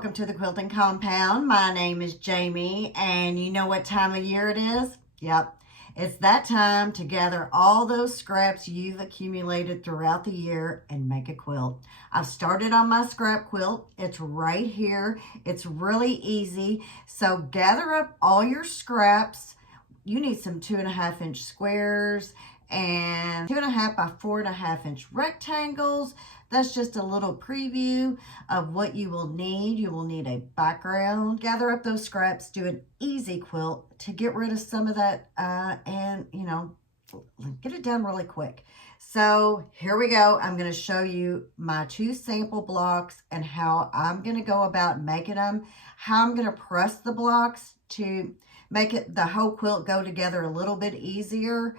welcome to the Quilting Compound. My name is Jamie, and you know what time of year it is? Yep, it's that time to gather all those scraps you've accumulated throughout the year and make a quilt. I've started on my scrap quilt. It's right here. It's really easy. So gather up all your scraps. You need some 2.5 inch squares and 2.5 by 4.5 inch rectangles. That's just a little preview of what you will need. You will need a background. Gather up those scraps, do an easy quilt to get rid of some of that and, you know, get it done really quick. So here we go. I'm going to show you my 2 sample blocks and how I'm going to go about making them, how I'm going to press the blocks to make it the whole quilt go together a little bit easier.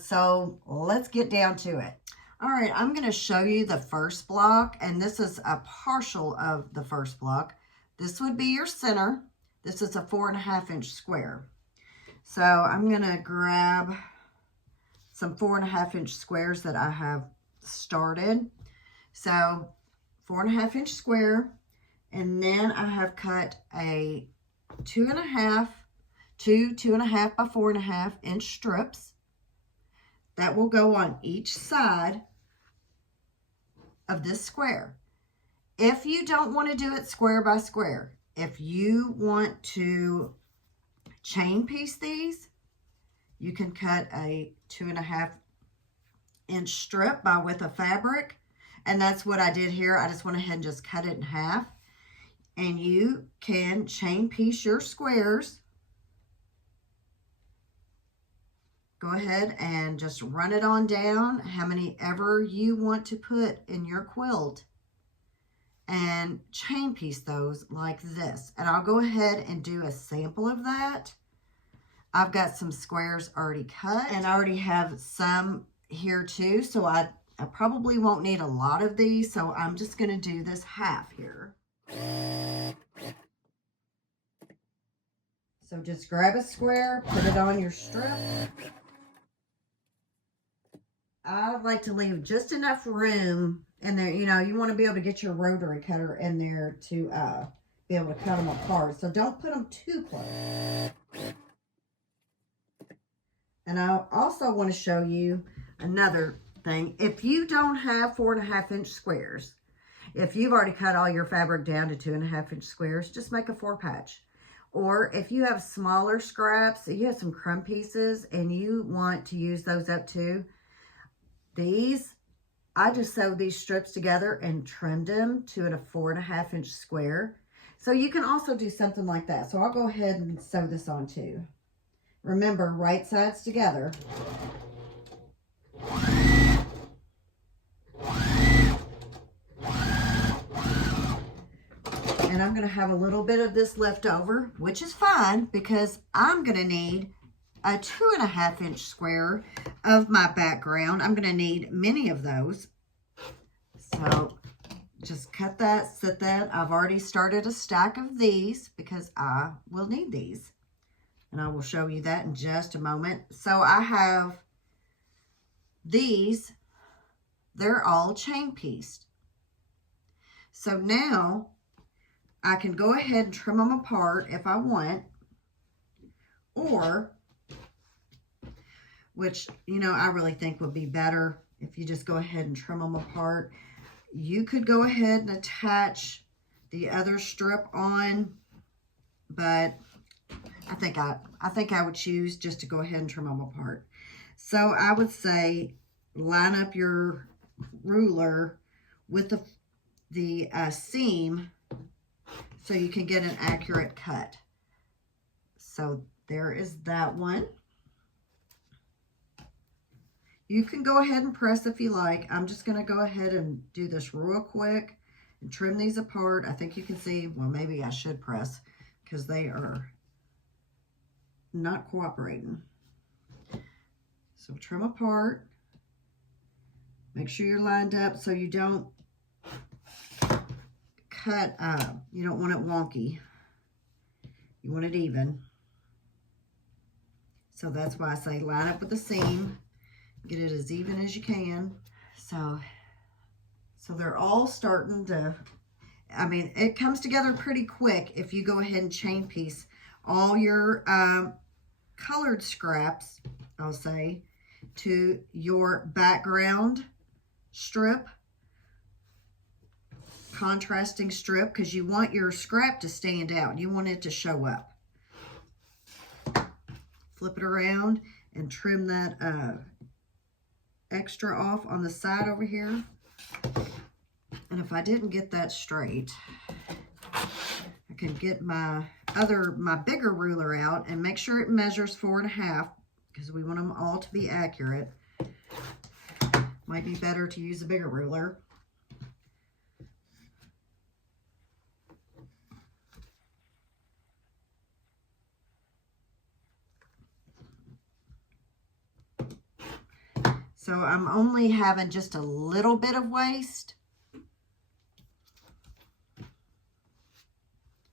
So let's get down to it. All right, I'm going to show you the first block, and this is a partial of the first block. This would be your center. This is a 4.5 inch square. So I'm going to grab some 4.5 inch squares that I have started. So 4.5 inch square, and then I have cut a 2.5 by 4.5 inch strips that will go on each side of this square. If you don't want to do it square by square, if you want to chain piece these, you can cut a 2.5 inch strip by width of fabric, and that's what I did here. I just went ahead and just cut it in half, and you can chain piece your squares. Go ahead and just run it on down, how many ever you want to put in your quilt, and chain piece those like this. And I'll go ahead and do a sample of that. I've got some squares already cut, and I already have some here too, so I probably won't need a lot of these, so I'm just going to do this half here. So just grab a square, put it on your strip. I like to leave just enough room in there. You know, you want to be able to get your rotary cutter in there to be able to cut them apart. So don't put them too close. And I also want to show you another thing. If you don't have 4.5 inch squares, if you've already cut all your fabric down to 2.5 inch squares, just make a 4-patch. Or if you have smaller scraps, you have some crumb pieces and you want to use those up too, these, I just sewed these strips together and trimmed them to a 4.5 inch square. So you can also do something like that. So I'll go ahead and sew this on too. Remember, right sides together. And I'm going to have a little bit of this left over, which is fine because I'm going to need a 2.5 inch square of my background. I'm going to need many of those. So just cut that, set that. I've already started a stack of these because I will need these. And I will show you that in just a moment. So I have these. They're all chain pieced. So now I can go ahead and trim them apart if I want. Or, which, you know, I really think would be better if you just go ahead and trim them apart. You could go ahead and attach the other strip on, but I think I would choose just to go ahead and trim them apart. So I would say line up your ruler with the seam so you can get an accurate cut. So there is that one. You can go ahead and press if you like. I'm just going to go ahead and do this real quick and trim these apart. I think you can see, well, maybe I should press because they are not cooperating. So trim apart. Make sure you're lined up so you don't cut up. You don't want it wonky. You want it even. So that's why I say line up with the seam. Get it as even as you can. So they're all starting to, I mean, it comes together pretty quick if you go ahead and chain piece all your colored scraps, I'll say, to your background strip, contrasting strip, because you want your scrap to stand out. You want it to show up. Flip it around and trim that extra off on the side over here. And if I didn't get that straight, I can get my bigger ruler out and make sure it measures 4.5, because we want them all to be accurate. Might be better to use a bigger ruler. So I'm only having just a little bit of waste.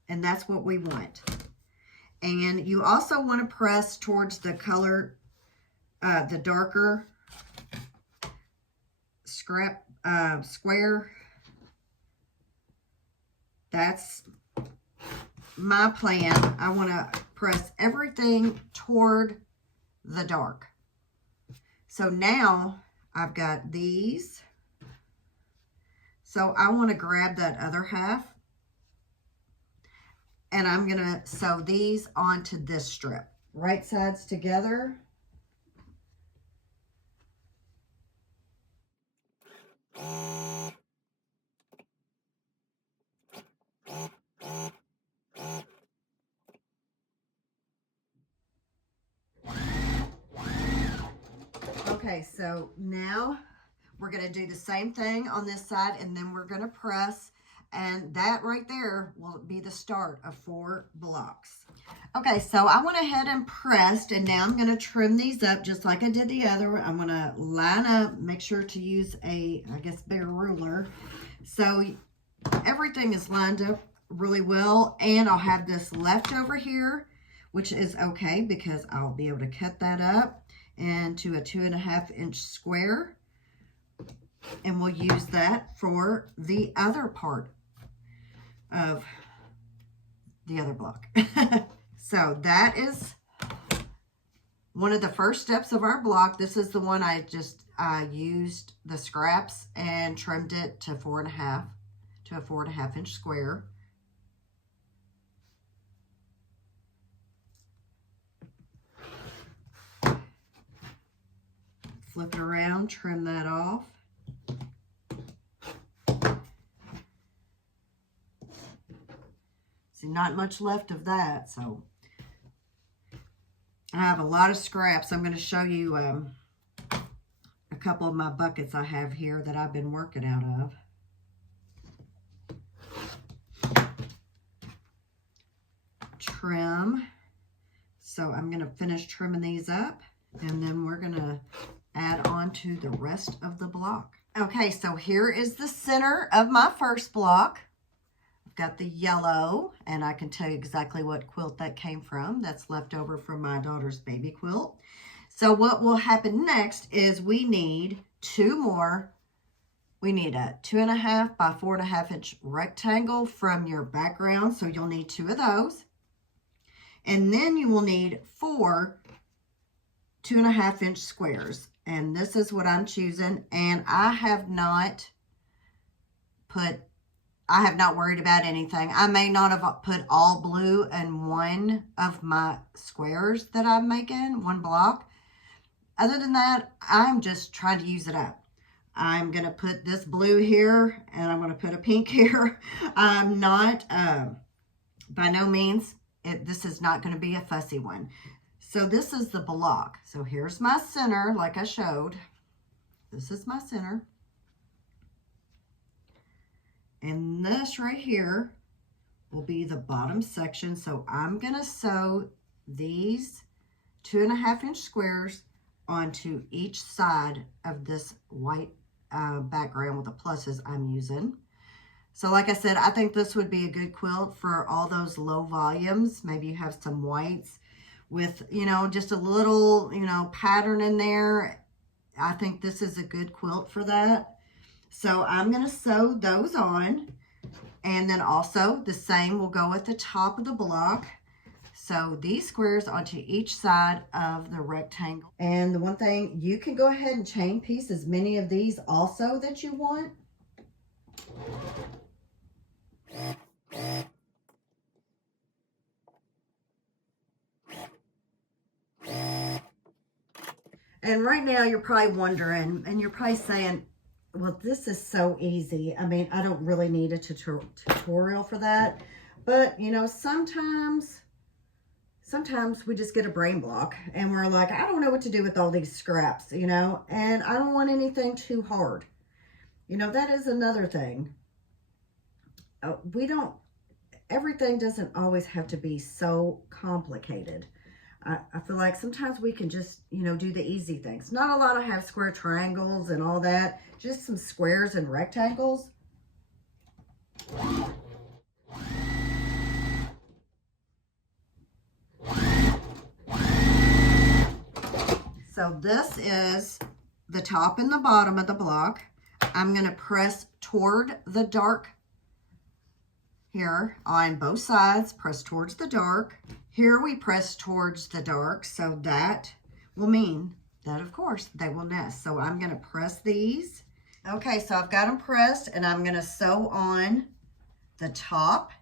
And that's what we want. And you also want to press towards the color, the darker scrap square. That's my plan. I want to press everything toward the dark. So now I've got these. So I want to grab that other half. And I'm going to sew these onto this strip. Right sides together. Okay, so now we're going to do the same thing on this side, and then we're going to press, and that right there will be the start of 4 blocks. Okay, so I went ahead and pressed, and now I'm going to trim these up just like I did the other. I'm going to line up, make sure to use a, I guess, bigger ruler. So everything is lined up really well, and I'll have this left over here, which is okay because I'll be able to cut that up into a 2.5-inch square, and we'll use that for the other part of the other block. So that is one of the first steps of our block. This is the one I just used the scraps and trimmed it to 4.5 to a 4.5-inch square. Flip it around, trim that off. See, not much left of that, so I have a lot of scraps. I'm going to show you a couple of my buckets I have here that I've been working out of. Trim. So I'm going to finish trimming these up, and then we're going to add on to the rest of the block. Okay, so here is the center of my first block. I've got the yellow, and I can tell you exactly what quilt that came from. That's left over from my daughter's baby quilt. So what will happen next is we need 2 more. We need a 2.5 by 4.5-inch rectangle from your background. So you'll need 2 of those. And then you will need 4 2.5-inch squares. And this is what I'm choosing. And I have not worried about anything. I may not have put all blue in one of my squares that I'm making, one block. Other than that, I'm just trying to use it up. I'm going to put this blue here, and I'm going to put a pink here. I'm not, by no means, this is not going to be a fussy one. So this is the block. So here's my center, like I showed. This is my center. And this right here will be the bottom section. So I'm going to sew these 2.5-inch squares onto each side of this white background with the pluses I'm using. So like I said, I think this would be a good quilt for all those low volumes. Maybe you have some whites with, you know, just a little, you know, pattern in there. I think this is a good quilt for that. So I'm going to sew those on. And then also the same will go at the top of the block. So these squares onto each side of the rectangle. And the one thing, you can go ahead and chain piece as many of these also that you want. And right now you're probably wondering, and you're probably saying, well, this is so easy. I mean, I don't really need a tutorial for that. But, you know, sometimes we just get a brain block and we're like, I don't know what to do with all these scraps, you know, and I don't want anything too hard. You know, that is another thing. Everything doesn't always have to be so complicated. I feel like sometimes we can just, you know, do the easy things. Not a lot of have square triangles and all that. Just some squares and rectangles. So this is the top and the bottom of the block. I'm going to press toward the dark here on both sides. Press towards the dark. Here we press towards the dark, so that will mean that, of course, they will nest. So I'm going to press these. Okay, so I've got them pressed, and I'm going to sew on the top.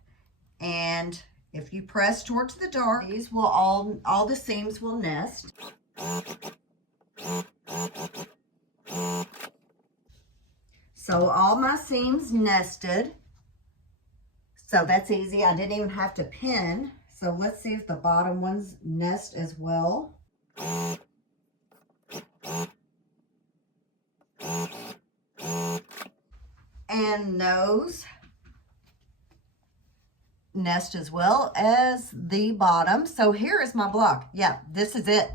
And if you press towards the dark, these will all the seams will nest. So all my seams nested. So that's easy. I didn't even have to pin. So let's see if the bottom ones nest as well. And those nest as well as the bottom. So here is my block. Yeah, this is it.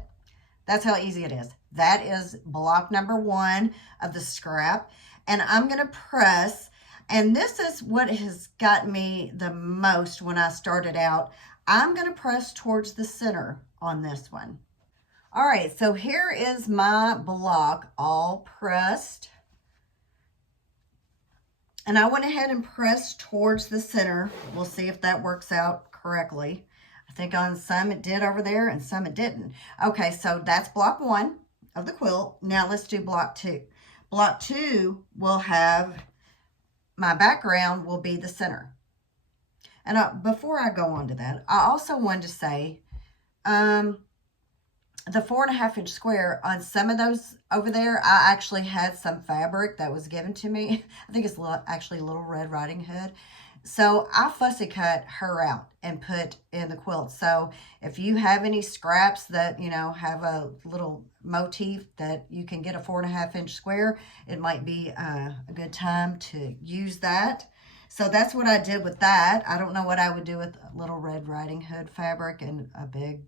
That's how easy it is. That is block number 1 of the scrap. And I'm going to press, and this is what has gotten me the most when I started out. I'm going to press towards the center on this one. All right, so here is my block all pressed. And I went ahead and pressed towards the center. We'll see if that works out correctly. I think on some it did over there and some it didn't. Okay, so that's block 1 of the quilt. Now let's do block 2. Block 2 will have, my background will be the center. And before I go on to that, I also wanted to say, the 4.5 inch square, on some of those over there, I actually had some fabric that was given to me. I think it's actually a Little Red Riding Hood. So I fussy cut her out and put in the quilt. So if you have any scraps that, you know, have a little motif that you can get a 4.5 inch square, it might be a good time to use that. So that's what I did with that. I don't know what I would do with Little Red Riding Hood fabric and a big,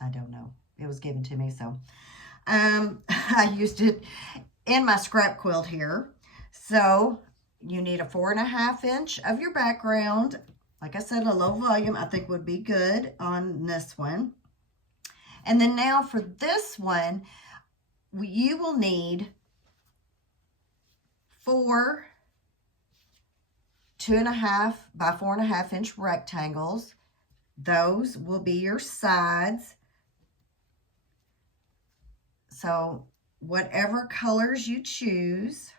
I don't know. It was given to me, so I used it in my scrap quilt here. So you need a 4.5 inch of your background. Like I said, a low volume I think would be good on this one. And then now for this one, you will need 4 2.5 by 4.5 inch rectangles. Those will be your sides. So whatever colors you choose.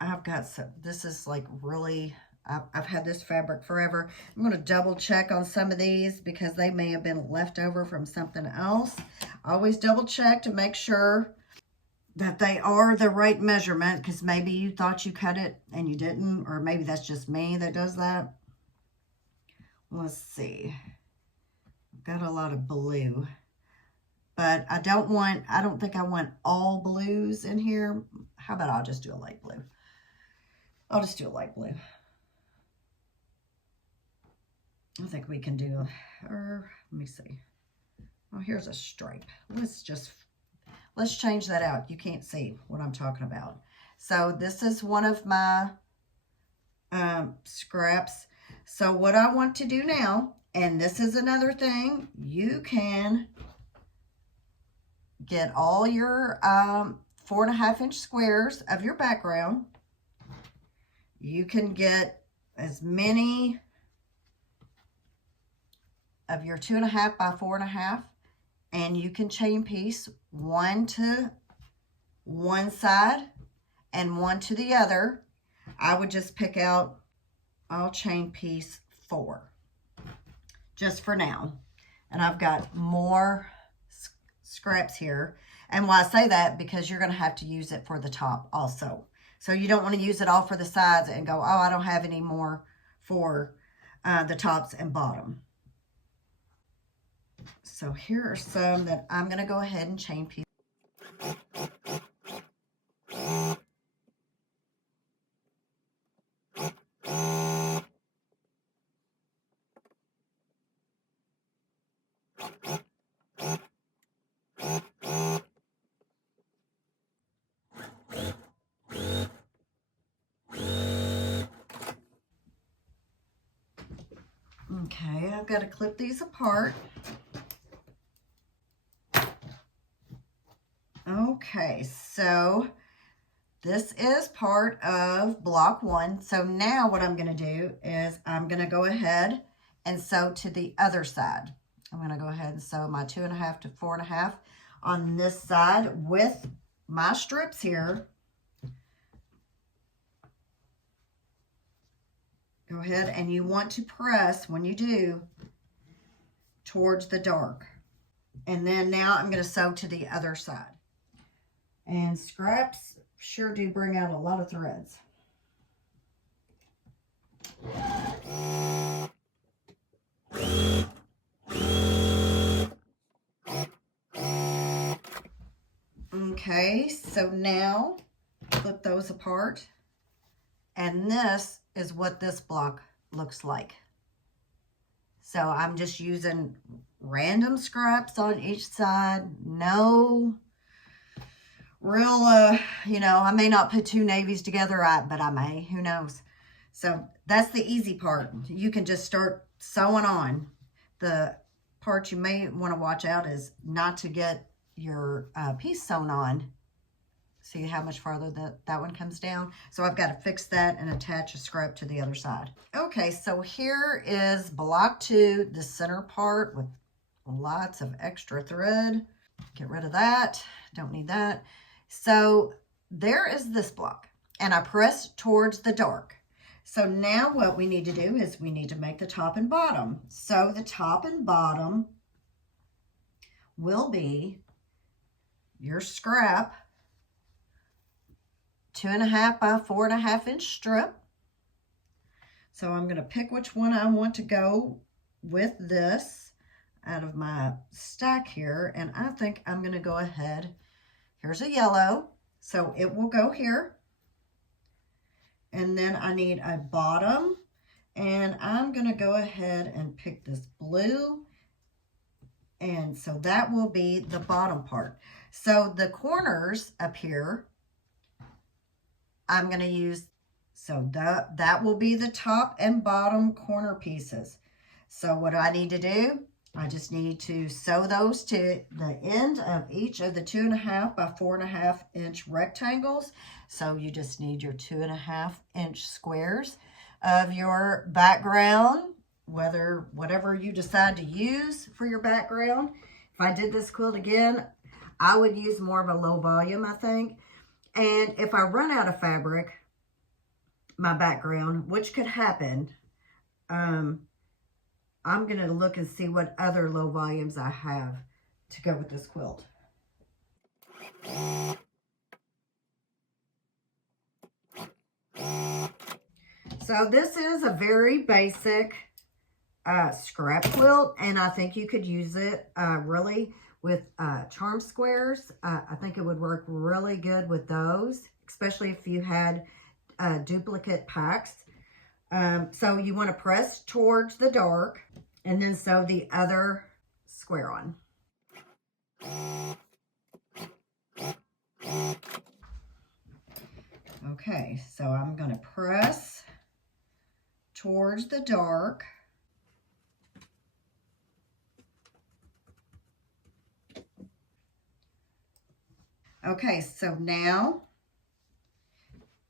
I've got some, this is like really, I've had this fabric forever. I'm going to double check on some of these because they may have been left over from something else. Always double check to make sure that they are the right measurement, because maybe you thought you cut it and you didn't, or maybe that's just me that does that. Let's see. I've got a lot of blue. But I don't think I want all blues in here. How about I'll just do a light blue? I'll just do a light blue. I think we can do, let me see. Oh, here's a stripe. Let's change that out. You can't see what I'm talking about. So this is one of my scraps. So what I want to do now, and this is another thing, you can get all your 4.5 inch squares of your background, You can get as many of your 2.5 by 4.5, and you can chain piece one to one side and one to the other. I would just pick out, I'll chain piece 4 just for now. And I've got more scraps here. And why I say that, because you're going to have to use it for the top also. So you don't want to use it all for the sides and go, oh, I don't have any more for the tops and bottom. So here are some that I'm going to go ahead and chain piece. Okay, I've got to clip these apart. Okay, so this is part of block 1. So now what I'm going to do is I'm going to go ahead and sew to the other side. I'm going to go ahead and sew my 2.5 to 4.5 on this side with my strips here. Go ahead, and you want to press, when you do, towards the dark. And then now I'm going to sew to the other side. And scraps sure do bring out a lot of threads. Okay, so now flip those apart. And this is what this block looks like. So I'm just using random scraps on each side. No real, you know, I may not put 2 navies together, but I may, who knows. So that's the easy part. You can just start sewing on. The part you may want to watch out is not to get your piece sewn on. See how much farther that one comes down? So I've got to fix that and attach a scrap to the other side. Okay, so here is block 2, the center part with lots of extra thread. Get rid of that. Don't need that. So there is this block, and I press towards the dark. So now what we need to do is we need to make the top and bottom. So the top and bottom will be your scrap 2.5 by 4.5 inch strip. So I'm going to pick which one I want to go with this out of my stack here. And I think I'm going to go ahead. Here's a yellow, so it will go here. And then I need a bottom, and I'm going to go ahead and pick this blue. And so that will be the bottom part. So the corners up here, I'm going to use, so that will be the top and bottom corner pieces. So what do I need to do? I just need to sew those to the end of each of the 2.5 by 4.5 inch rectangles. So you just need your 2.5 inch squares of your background, whatever you decide to use for your background. If I did this quilt again, I would use more of a low volume, I think. And if I run out of fabric, my background, which could happen, I'm going to look and see what other low volumes I have to go with this quilt. So this is a very basic scrap quilt, and I think you could use it really with charm squares. I think it would work really good with those, especially if you had duplicate packs. So you want to press towards the dark and then sew the other square on. Okay, so I'm going to press towards the dark. Okay, so now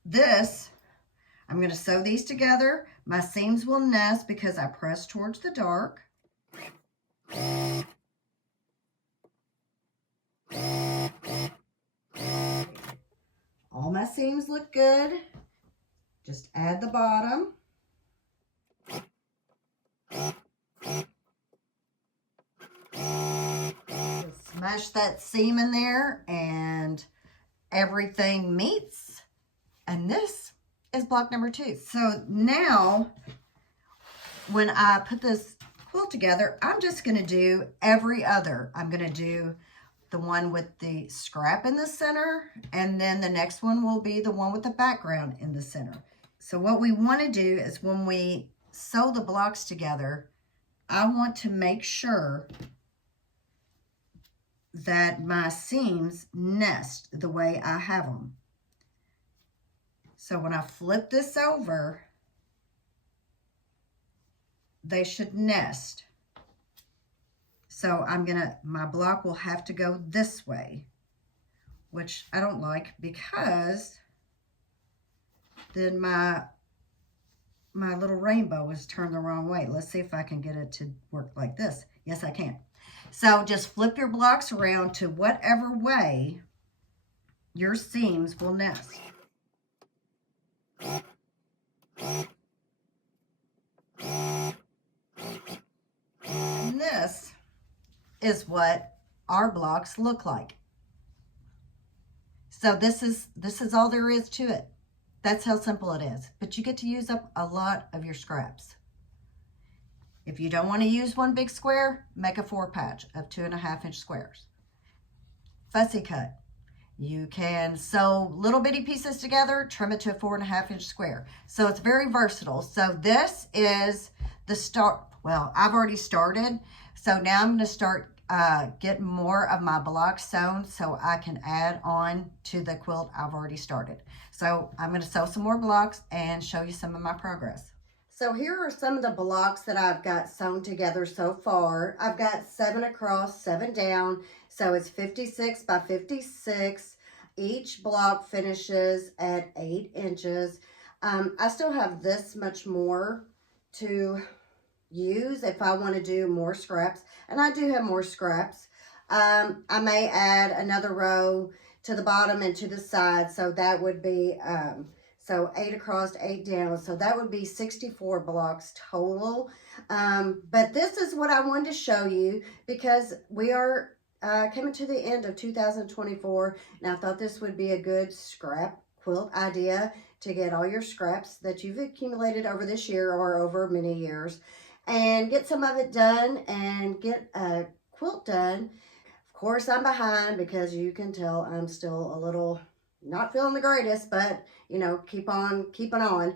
this, I'm I'm going to sew these together. My seams will nest because I press towards the dark. All my seams look good. Just add the bottom. Just smash that seam in there and everything meets. And this is block number 2. So now when I put this quilt together, I'm just going to do every other. I'm going to do the one with the scrap in the center, and then the next one will be the one with the background in the center. So what we want to do is when we sew the blocks together, I want to make sure that my seams nest the way I have them. So when I flip this over, they should nest. So my block will have to go this way, which I don't like because then my little rainbow is turned the wrong way. Let's see if I can get it to work like this. Yes, I can. So just flip your blocks around to whatever way your seams will nest. And this is what our blocks look like. So this is all there is to it. That's how simple it is. But you get to use up a lot of your scraps. If you don't want to use one big square, make a 4 patch of 2.5-inch squares. Fussy cut. You can sew little bitty pieces together, trim it to a 4.5-inch square. So it's very versatile. So this is the start. Well, I've already started. So now I'm going to start getting more of my blocks sewn so I can add on to the quilt I've already started. So I'm going to sew some more blocks and show you some of my progress. So here are some of the blocks that I've got sewn together so far. I've got 7 across, 7 down. So it's 56 by 56. Each block finishes at 8 inches. I still have this much more to use if I want to do more scraps. And I do have more scraps. I may add another row to the bottom and to the side. So that would be... So 8 across, 8 down. So that would be 64 blocks total. But this is what I wanted to show you because we are coming to the end of 2024. And I thought this would be a good scrap quilt idea to get all your scraps that you've accumulated over this year or over many years and get some of it done and get a quilt done. Of course, I'm behind because you can tell I'm still a little... not feeling the greatest, but, you know, keep on keeping on.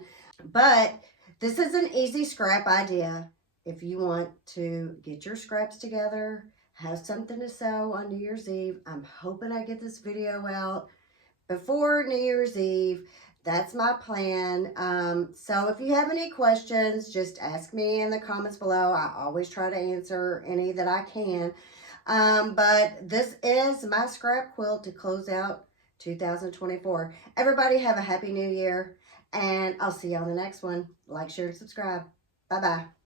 But this is an easy scrap idea. If you want to get your scraps together, have something to sew on New Year's Eve. I'm hoping I get this video out before New Year's Eve. That's my plan. So if you have any questions, just ask me in the comments below. I always try to answer any that I can. But this is my scrap quilt to close out 2024. Everybody have a happy new year, and I'll see you on the next one. Like, share, and subscribe. Bye-bye.